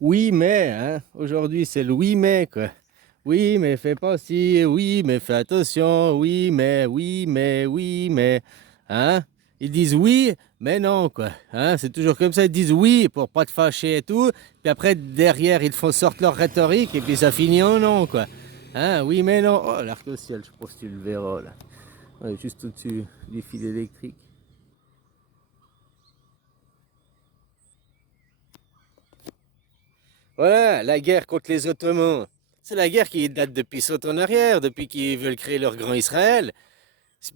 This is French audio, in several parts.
Oui, mais, hein, aujourd'hui c'est le oui, mais, quoi. Oui, mais fais pas ci, oui, mais fais attention, oui, mais, oui, mais, hein. Ils disent oui, mais non, quoi. Hein, c'est toujours comme ça, ils disent oui pour pas te fâcher et tout, puis après, derrière, ils font sortir leur rhétorique, et puis ça finit en non, quoi. Hein, oui, mais non. Oh, l'arc-en-ciel, je sais pas si tu le verras, là. Ouais, juste au-dessus du fil électrique. Voilà, la guerre contre les Ottomans. C'est la guerre qui date depuis saut en arrière, depuis qu'ils veulent créer leur grand Israël.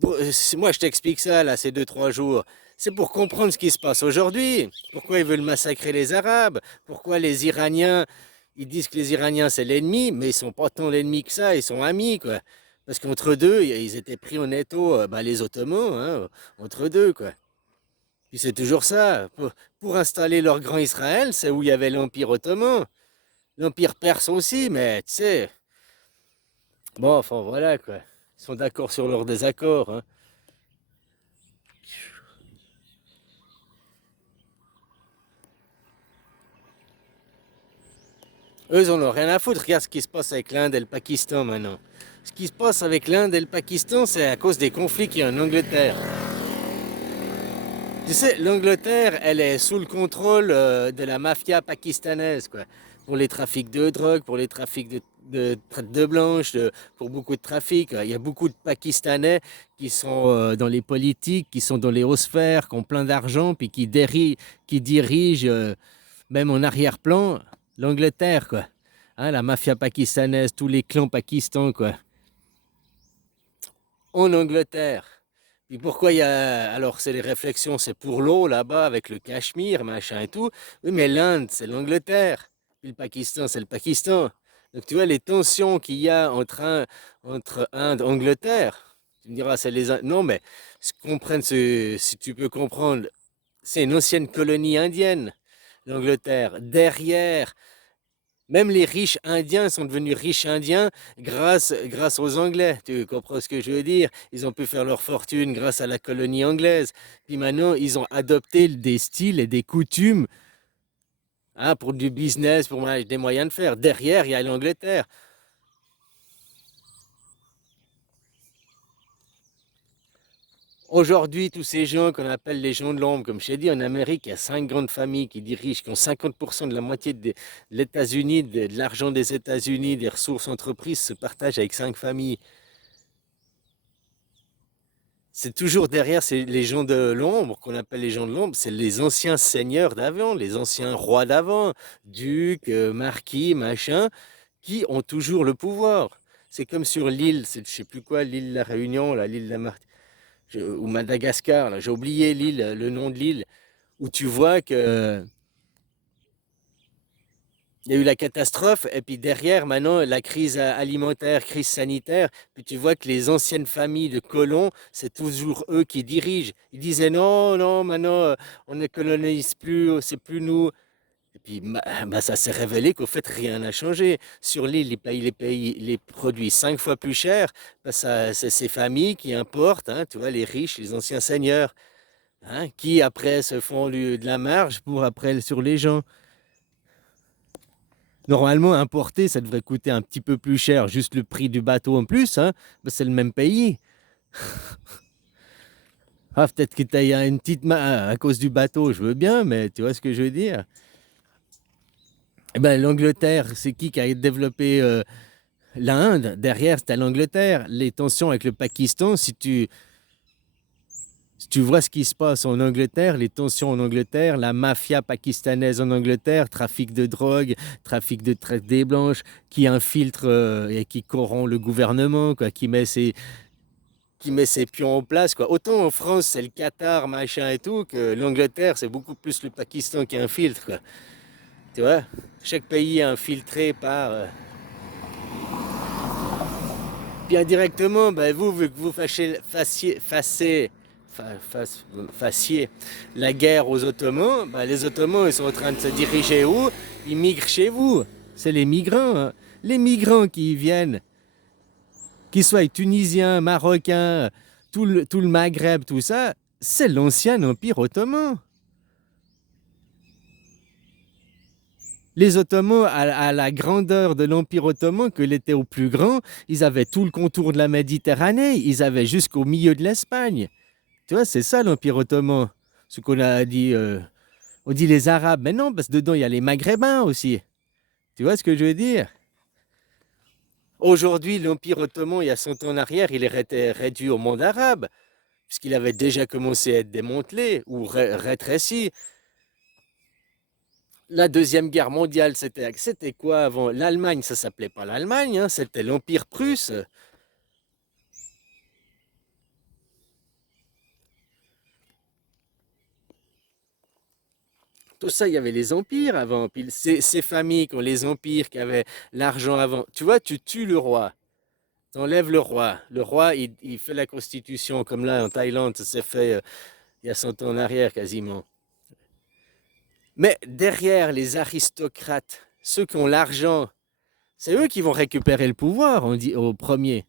Moi, je t'explique ça, là, ces 2, 3 jours. C'est pour comprendre ce qui se passe aujourd'hui. Pourquoi ils veulent massacrer les Arabes? Pourquoi les Iraniens, ils disent que les Iraniens, c'est l'ennemi, mais ils sont pas tant l'ennemi que ça, ils sont amis, quoi. Parce qu'entre deux, ils étaient pris en étau, bah, les Ottomans, hein, entre deux, quoi. Puis c'est toujours ça. Pour installer leur grand Israël, c'est où il y avait l'Empire ottoman. L'Empire perse aussi, mais tu sais, bon, enfin voilà quoi. Ils sont d'accord sur leur désaccord, hein. Eux, ils en ont rien à foutre. Regarde ce qui se passe avec l'Inde et le Pakistan maintenant. Ce qui se passe avec l'Inde et le Pakistan, c'est à cause des conflits qu'il y a en Angleterre. Tu sais, l'Angleterre, elle est sous le contrôle de la mafia pakistanaise, quoi. Pour les trafics de drogue, pour les trafics de traite de blanche, pour beaucoup de trafics. Il y a beaucoup de Pakistanais qui sont dans les politiques, qui sont dans les hauts sphères, qui ont plein d'argent, puis qui dirigent, même en arrière-plan, l'Angleterre, quoi. Hein, la mafia pakistanaise, tous les clans pakistans, quoi. En Angleterre. Puis pourquoi il y a. Alors, c'est les réflexions, c'est pour l'eau là-bas, avec le Cachemire, machin et tout. Oui, mais l'Inde, c'est l'Angleterre. Puis le Pakistan, c'est le Pakistan. Donc, tu vois, les tensions qu'il y a entre Inde et Angleterre, tu me diras, c'est les. Non, mais comprendre si tu peux comprendre, c'est une ancienne colonie indienne, l'Angleterre. Derrière, même les riches indiens sont devenus riches indiens grâce aux Anglais. Tu comprends ce que je veux dire? Ils ont pu faire leur fortune grâce à la colonie anglaise. Puis maintenant, ils ont adopté des styles et des coutumes, hein, pour du business, pour des moyens de faire. Derrière, il y a l'Angleterre. Aujourd'hui, tous ces gens qu'on appelle les gens de l'ombre, comme je t'ai dit, en Amérique, il y a 5 grandes familles qui dirigent, qui ont 50% de la moitié de l'États-Unis, de l'argent des États-Unis, des ressources entreprises se partagent avec 5 familles. C'est toujours derrière, c'est les gens de l'ombre, qu'on appelle les gens de l'ombre, c'est les anciens seigneurs d'avant, les anciens rois d'avant, ducs, marquis, machin, qui ont toujours le pouvoir. C'est comme sur l'île, je sais plus quoi, l'île de la Réunion, là, l'île de la ou Madagascar, là, j'ai oublié l'île, le nom de l'île, où tu vois que il y a eu la catastrophe, et puis derrière, maintenant, la crise alimentaire, crise sanitaire, puis tu vois que les anciennes familles de colons, c'est toujours eux qui dirigent. Ils disaient non, non, maintenant, on ne colonise plus, c'est plus nous. Et puis, bah, ça s'est révélé qu'au fait, rien n'a changé. Sur l'île, les produits 5 fois plus cher. Bah, c'est ces familles qui importent, hein, tu vois, les riches, les anciens seigneurs, hein, qui après se font de la marge pour après sur les gens. Normalement, importer, ça devrait coûter un petit peu plus cher, juste le prix du bateau en plus, hein. Ben, c'est le même pays. Ah, peut-être que tu as une petite main à cause du bateau, je veux bien, mais tu vois ce que je veux dire? Eh ben, l'Angleterre, c'est qui a développé l'Inde? Derrière, c'était l'Angleterre. Les tensions avec le Pakistan, si tu vois ce qui se passe en Angleterre, les tensions en Angleterre, la mafia pakistanaise en Angleterre, trafic de drogue, trafic de traite des blanches, qui infiltre et qui corrompt le gouvernement, quoi, qui met ses pions en place, quoi. Autant en France, c'est le Qatar, machin et tout, que l'Angleterre, c'est beaucoup plus le Pakistan qui infiltre, quoi. Tu vois? Chaque pays est infiltré par. Puis indirectement, ben vous, vu que vous fassiez la guerre aux Ottomans, ben les Ottomans, ils sont en train de se diriger où? Ils migrent chez vous. C'est les migrants, hein. Les migrants qui viennent, qu'ils soient tunisiens, marocains, tout le Maghreb, tout ça, c'est l'ancien empire ottoman. Les Ottomans, à la grandeur de l'Empire ottoman, qu'il était au plus grand, ils avaient tout le contour de la Méditerranée, ils avaient jusqu'au milieu de l'Espagne. Tu vois, c'est ça l'Empire ottoman. Ce qu'on a dit, on dit les Arabes, mais non, parce que dedans, il y a les Maghrébins aussi. Tu vois ce que je veux dire? Aujourd'hui, l'Empire ottoman, il y a 100 ans en arrière, il était réduit au monde arabe, puisqu'il avait déjà commencé à être démantelé ou rétréci. La Deuxième Guerre mondiale, c'était quoi avant? L'Allemagne, ça s'appelait pas l'Allemagne, hein, c'était l'Empire prusse. Tout ça, il y avait les empires avant. Puis ces familles qui ont les empires, qui avaient l'argent avant. Tu vois, tu tues le roi. Tu enlèves le roi. Le roi, il fait la constitution, comme là en Thaïlande, ça s'est fait il y a 100 ans en arrière quasiment. Mais derrière les aristocrates, ceux qui ont l'argent, c'est eux qui vont récupérer le pouvoir, on dit au premier.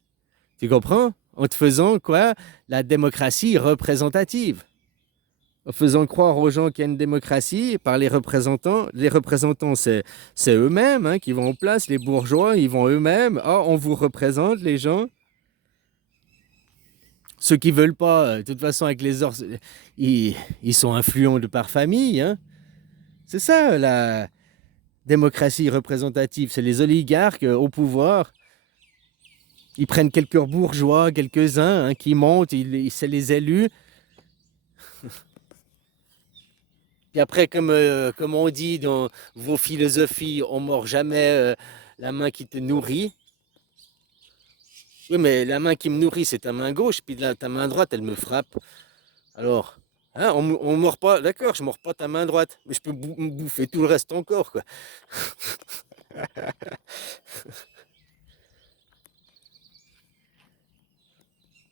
Tu comprends? En te faisant quoi? La démocratie représentative. En faisant croire aux gens qu'il y a une démocratie par les représentants. Les représentants, c'est eux-mêmes hein, qui vont en place. Les bourgeois, ils vont eux-mêmes. Ah, on vous représente, les gens. Ceux qui veulent pas, de toute façon, avec les ordres, ils sont influents de par famille. Hein. C'est ça, la démocratie représentative. C'est les oligarques au pouvoir. Ils prennent quelques bourgeois, quelques-uns hein, qui montent, c'est les élus. Et après, comme on dit dans vos philosophies, on ne mord jamais la main qui te nourrit. Oui, mais la main qui me nourrit, c'est ta main gauche, puis ta main droite, elle me frappe. Alors, hein, on ne mord pas, d'accord, je ne mords pas ta main droite, mais je peux me bouffer tout le reste encore, quoi.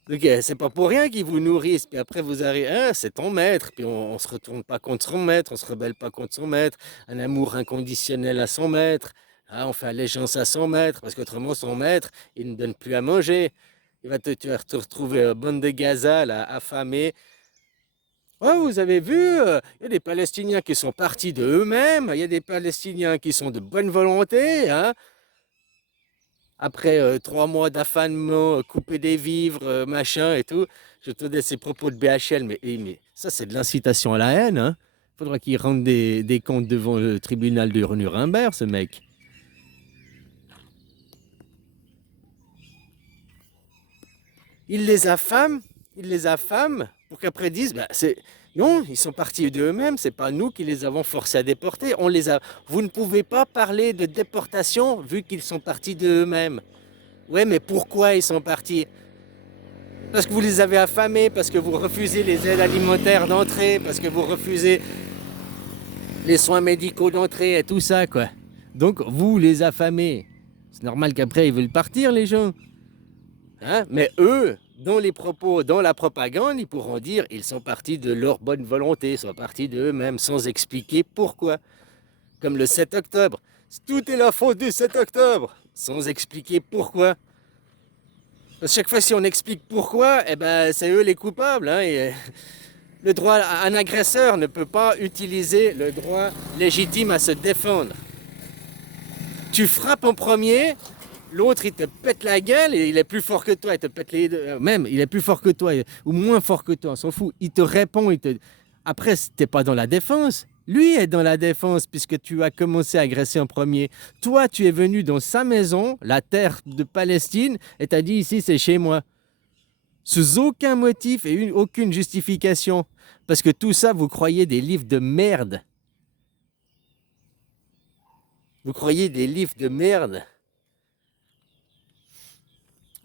Donc, c'est pas pour rien qu'ils vous nourrissent, puis après vous arrivez, hein, c'est ton maître, puis on se retourne pas contre son maître, on se rebelle pas contre son maître, un amour inconditionnel à son maître, hein, on fait allégeance à son maître, parce qu'autrement son maître, il ne donne plus à manger, tu vas te retrouver bande de Gaza, là, affamé. Oh, vous avez vu, il y a des Palestiniens qui sont partis de eux-mêmes, il y a des Palestiniens qui sont de bonne volonté, hein, après 3 mois d'affanement, couper des vivres, machin et tout, je tenais ces propos de BHL, mais ça c'est de l'incitation à la haine. Hein. Faudra qu'il rende des comptes devant le tribunal de Nuremberg, ce mec. Il les affame, il les affame, pour qu'après disent, bah, non, ils sont partis d'eux-mêmes, c'est pas nous qui les avons forcés à déporter. Vous ne pouvez pas parler de déportation vu qu'ils sont partis d'eux-mêmes. Ouais, mais pourquoi ils sont partis? Parce que vous les avez affamés, parce que vous refusez les aides alimentaires d'entrée, parce que vous refusez les soins médicaux d'entrée et tout ça, quoi. Donc, vous les affamez. C'est normal qu'après, ils veulent partir, les gens. Hein? Mais eux, dans les propos, dans la propagande, ils pourront dire ils sont partis de leur bonne volonté, ils sont partis d'eux-mêmes, sans expliquer pourquoi. Comme le 7 octobre. Tout est la faute du 7 octobre, sans expliquer pourquoi. Parce que chaque fois, si on explique pourquoi, eh ben, c'est eux les coupables. Hein, et, le droit, un agresseur ne peut pas utiliser le droit légitime à se défendre. Tu frappes en premier, l'autre il te pète la gueule et il est plus fort que toi, il te pète les deux. Même, il est plus fort que toi ou moins fort que toi, on s'en fout. Il te répond, après, t'es pas dans la défense. Lui est dans la défense puisque tu as commencé à agresser en premier. Toi, tu es venu dans sa maison, la terre de Palestine, et t'as dit ici c'est chez moi. Sous aucun motif et aucune justification. Parce que tout ça, vous croyez des livres de merde. Vous croyez des livres de merde.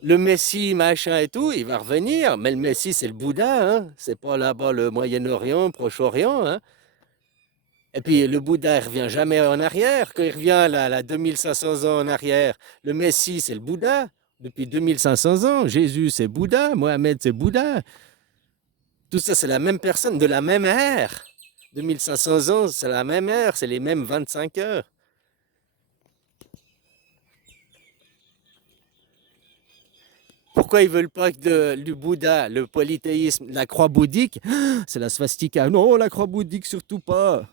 Le Messie, machin et tout, il va revenir. Mais le Messie, c'est le Bouddha. Hein. C'est pas là-bas le Moyen-Orient, Proche-Orient. Hein. Et puis le Bouddha, il revient jamais en arrière. Quand il revient là, 2500 ans en arrière, le Messie, c'est le Bouddha. Depuis 2500 ans, Jésus, c'est Bouddha. Mohamed, c'est Bouddha. Tout ça, c'est la même personne, de la même ère. 2500 ans, c'est la même ère, c'est les mêmes 25 heures. Pourquoi ils veulent pas du Bouddha, le polythéisme, la croix bouddhique? C'est la swastika. Non, la croix bouddhique, surtout pas.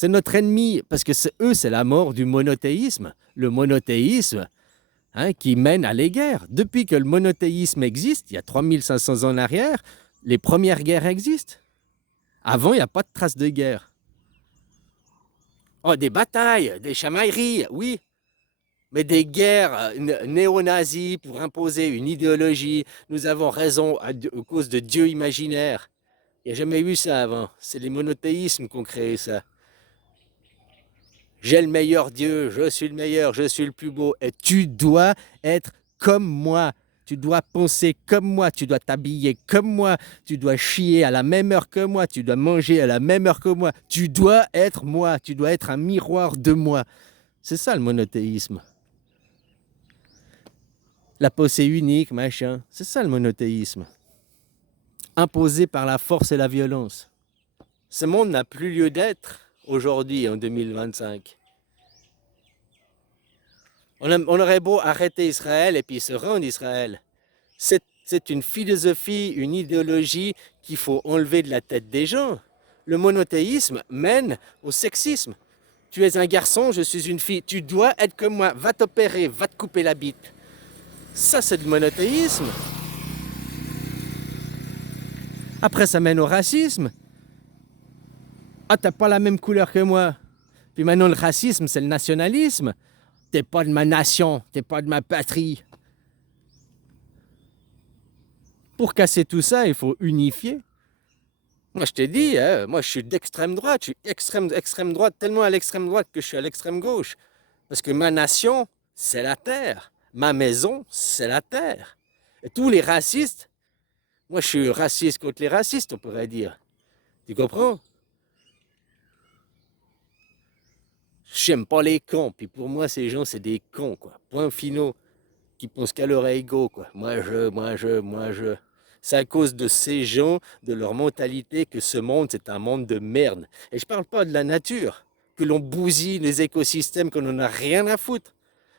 C'est notre ennemi, parce que eux, c'est la mort du monothéisme. Le monothéisme, hein, qui mène à les guerres. Depuis que le monothéisme existe, il y a 3500 ans en arrière, les premières guerres existent. Avant, il n'y a pas de traces de guerre. Oh, des batailles, des chamailleries, oui, mais des guerres néo-nazis pour imposer une idéologie. Nous avons raison à cause de Dieu imaginaire. Il n'y a jamais eu ça avant. C'est les monothéismes qui ont créé ça. J'ai le meilleur Dieu, je suis le meilleur, je suis le plus beau. Et tu dois être comme moi. Tu dois penser comme moi, tu dois t'habiller comme moi, tu dois chier à la même heure que moi, tu dois manger à la même heure que moi. Tu dois être moi, tu dois être un miroir de moi. C'est ça le monothéisme. La pensée unique, machin. C'est ça le monothéisme. Imposé par la force et la violence. Ce monde n'a plus lieu d'être aujourd'hui, en 2025. On aurait beau arrêter Israël et puis se rendre Israël. C'est une philosophie, une idéologie qu'il faut enlever de la tête des gens. Le monothéisme mène au sexisme. Tu es un garçon, je suis une fille. Tu dois être comme moi. Va t'opérer, va te couper la bite. Ça, c'est du monothéisme. Après, ça mène au racisme. Ah, t'as pas la même couleur que moi. Puis maintenant, le racisme, c'est le nationalisme. T'es pas de ma nation, t'es pas de ma patrie. Pour casser tout ça, il faut unifier. Moi, je t'ai dit, hein, moi, je suis d'extrême droite. Je suis extrême droite, tellement à l'extrême droite que je suis à l'extrême gauche. Parce que ma nation, c'est la terre. Ma maison, c'est la terre. Et tous les racistes, moi, je suis raciste contre les racistes, on pourrait dire. Tu comprends? J'aime pas les cons. Puis pour moi, ces gens, c'est des cons, quoi. Point finaux. Qui pensent qu'à leur ego, quoi. Moi, je. C'est à cause de ces gens, de leur mentalité, que ce monde, c'est un monde de merde. Et je parle pas de la nature, que l'on bousille les écosystèmes, qu'on n'en a rien à foutre.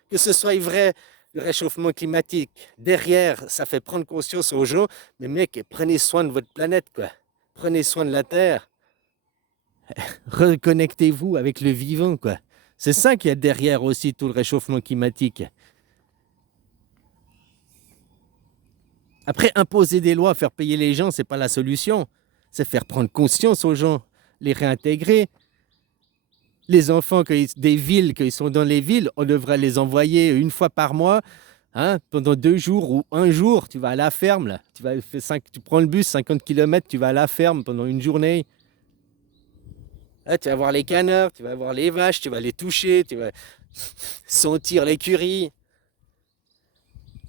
Que ce soit vrai, le réchauffement climatique. Derrière, ça fait prendre conscience aux gens, mais mec, prenez soin de votre planète, quoi. Prenez soin de la Terre. Reconnectez-vous avec le vivant, quoi. C'est ça qu'il y a derrière aussi tout le réchauffement climatique. Après, imposer des lois, faire payer les gens, c'est pas la solution. C'est faire prendre conscience aux gens, les réintégrer. Les enfants des villes, qu'ils sont dans les villes, on devrait les envoyer une fois par mois, hein, pendant 2 jours ou un jour. Tu vas à la ferme, là. Tu prends le bus, 50 km, tu vas à la ferme pendant une journée. Là, tu vas voir les canards, tu vas voir les vaches, tu vas les toucher, tu vas sentir l'écurie.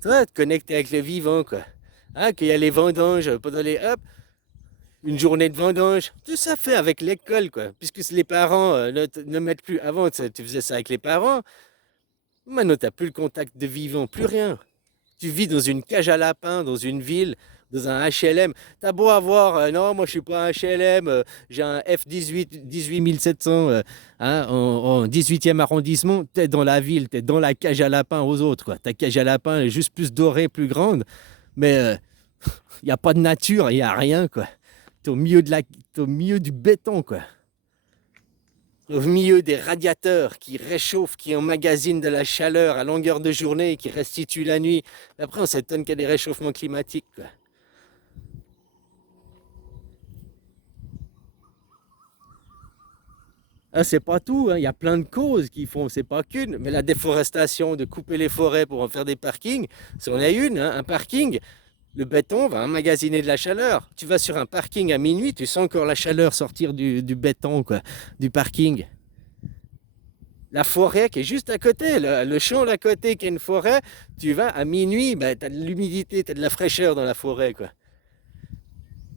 Tu vas te connecter avec le vivant, quoi. Hein, qu'il y a les vendanges, pendant les... Hop, une journée de vendange, tout ça fait avec l'école, quoi. Puisque les parents ne mettent plus... Avant, tu faisais ça avec les parents. Maintenant, tu n'as plus le contact de vivant, plus rien. Tu vis dans une cage à lapins, dans une ville, dans un HLM. T'as beau avoir, non, moi je suis pas un HLM, j'ai un F18 18700 hein, en 18e arrondissement. T'es dans la ville, t'es dans la cage à lapins aux autres, quoi. Ta cage à lapins est juste plus dorée, plus grande, mais il n'y a pas de nature, il n'y a rien, quoi. T'es au milieu du béton, quoi. Au milieu des radiateurs qui réchauffent, qui emmagasinent de la chaleur à longueur de journée et qui restituent la nuit. Après, on s'étonne qu'il y a des réchauffements climatiques, quoi. Ah, c'est pas tout, hein. Il y a plein de causes qui font, c'est pas qu'une, mais la déforestation, de couper les forêts pour en faire des parkings, c'en est une, hein. Un parking, le béton va emmagasiner de la chaleur. Tu vas sur un parking à minuit, tu sens encore la chaleur sortir du béton, quoi, du parking. La forêt qui est juste à côté, le champ à côté qui est une forêt, tu vas à minuit, ben, tu as de l'humidité, tu as de la fraîcheur dans la forêt, quoi.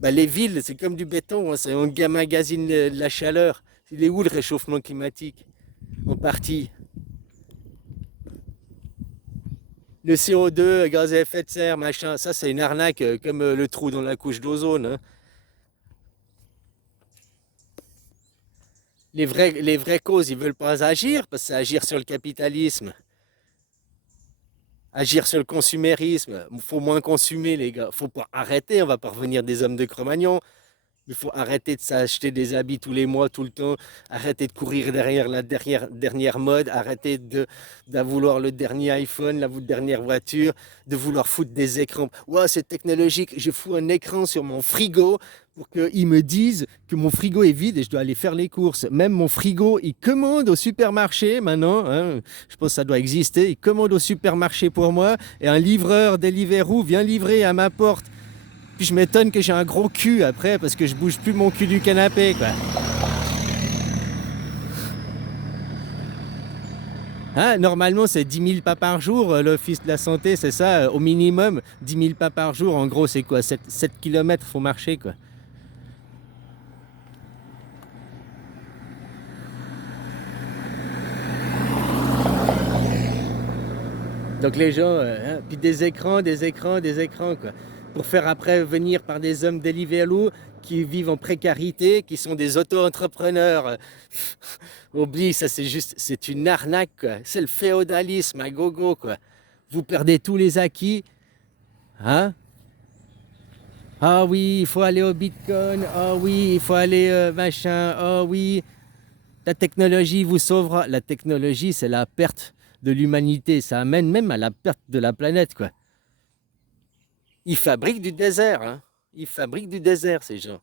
Ben, les villes, c'est comme du béton, hein, on emmagasine de la chaleur. Il est où le réchauffement climatique? En partie. Le CO2, gaz à effet de serre, machin, ça c'est une arnaque comme le trou dans la couche d'ozone, hein. Les vraies causes, ils ne veulent pas agir parce que c'est agir sur le capitalisme, agir sur le consumérisme. Il faut moins consommer, les gars. Il faut pas arrêter, on va pas revenir des hommes de Cro-Magnon. Il faut arrêter de s'acheter des habits tous les mois, tout le temps. Arrêter de courir derrière la dernière mode. Arrêter de vouloir le dernier iPhone, la dernière voiture, de vouloir foutre des écrans. Ouah, c'est technologique. Je fous un écran sur mon frigo pour qu'ils me disent que mon frigo est vide et je dois aller faire les courses. Même mon frigo, il commande au supermarché maintenant, hein. Je pense que ça doit exister. Il commande au supermarché pour moi et un livreur Deliveroo vient livrer à ma porte. Puis je m'étonne que j'ai un gros cul après parce que je bouge plus mon cul du canapé, quoi. Hein, normalement, c'est 10 000 pas par jour, l'Office de la santé, c'est ça, au minimum. 10 000 pas par jour, en gros, c'est quoi? 7 km, faut marcher, quoi. Donc les gens, hein, puis des écrans, des écrans, des écrans, quoi. Pour faire après venir par des hommes Deliveroo qui vivent en précarité, qui sont des auto-entrepreneurs. Oublie, ça c'est juste, c'est une arnaque, quoi. C'est le féodalisme à gogo, quoi. Vous perdez tous les acquis, hein? Ah oui, il faut aller au Bitcoin. Ah oui, il faut aller machin. Ah oui, la technologie vous sauvera. La technologie, c'est la perte de l'humanité. Ça amène même à la perte de la planète, quoi. Ils fabriquent du désert, hein. Ils fabriquent du désert, ces gens.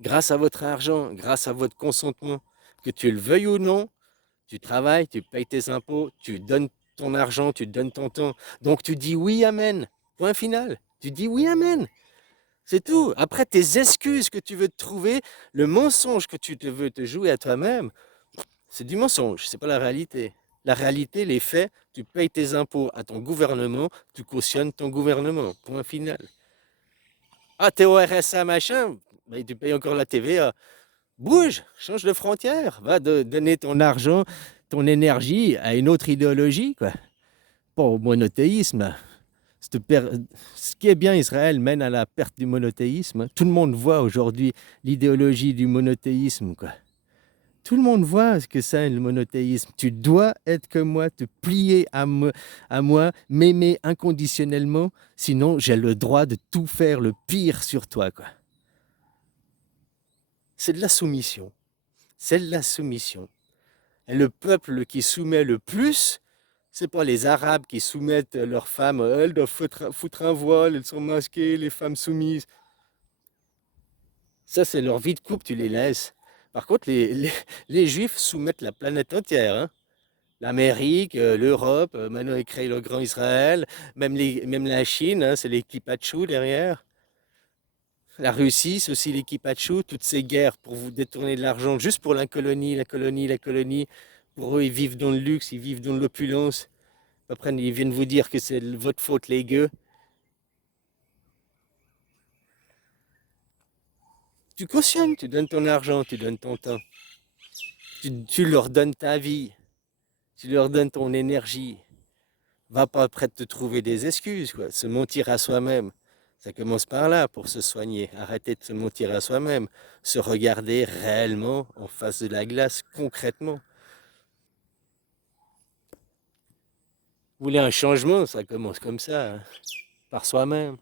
Grâce à votre argent, grâce à votre consentement, que tu le veuilles ou non, tu travailles, tu payes tes impôts, tu donnes ton argent, tu donnes ton temps. Donc tu dis oui, amen. Point final. Tu dis oui, amen. C'est tout. Après, tes excuses que tu veux te trouver, le mensonge que tu te veux te jouer à toi-même, c'est du mensonge, c'est pas la réalité. La réalité, les faits, tu payes tes impôts à ton gouvernement, tu cautionnes ton gouvernement. Point final. Ah, t'es au RSA, machin, mais tu payes encore la TVA. Bouge, change de frontière, va donner ton argent, ton énergie à une autre idéologie, quoi. Pas au monothéisme. Ce qui est bien, Israël mène à la perte du monothéisme. Tout le monde voit aujourd'hui l'idéologie du monothéisme, quoi. Tout le monde voit ce que c'est le monothéisme. Tu dois être comme moi, te plier à moi, m'aimer inconditionnellement, sinon j'ai le droit de tout faire le pire sur toi, quoi. C'est de la soumission. C'est de la soumission. Et le peuple qui soumet le plus, c'est pas les Arabes qui soumettent leurs femmes. Elles doivent foutre un voile, elles sont masquées, les femmes soumises. Ça, c'est leur vie de couple, tu les laisses. Par contre, les Juifs soumettent la planète entière, hein. L'Amérique, l'Europe, maintenant ils créent le Grand Israël, même la Chine, hein, c'est l'équipe Hatchou derrière. La Russie, c'est aussi l'équipe Hatchou, toutes ces guerres pour vous détourner de l'argent, juste pour la colonie, la colonie, la colonie. Pour eux, ils vivent dans le luxe, ils vivent dans l'opulence. Après, ils viennent vous dire que c'est votre faute, les gueux. Tu cautionnes, tu donnes ton argent, tu donnes ton temps. Tu leur donnes ta vie, tu leur donnes ton énergie. Va pas après te trouver des excuses, quoi. Se mentir à soi-même. Ça commence par là pour se soigner. Arrêter de se mentir à soi-même. Se regarder réellement en face de la glace, concrètement. Vous voulez un changement, ça commence comme ça, hein, par soi-même.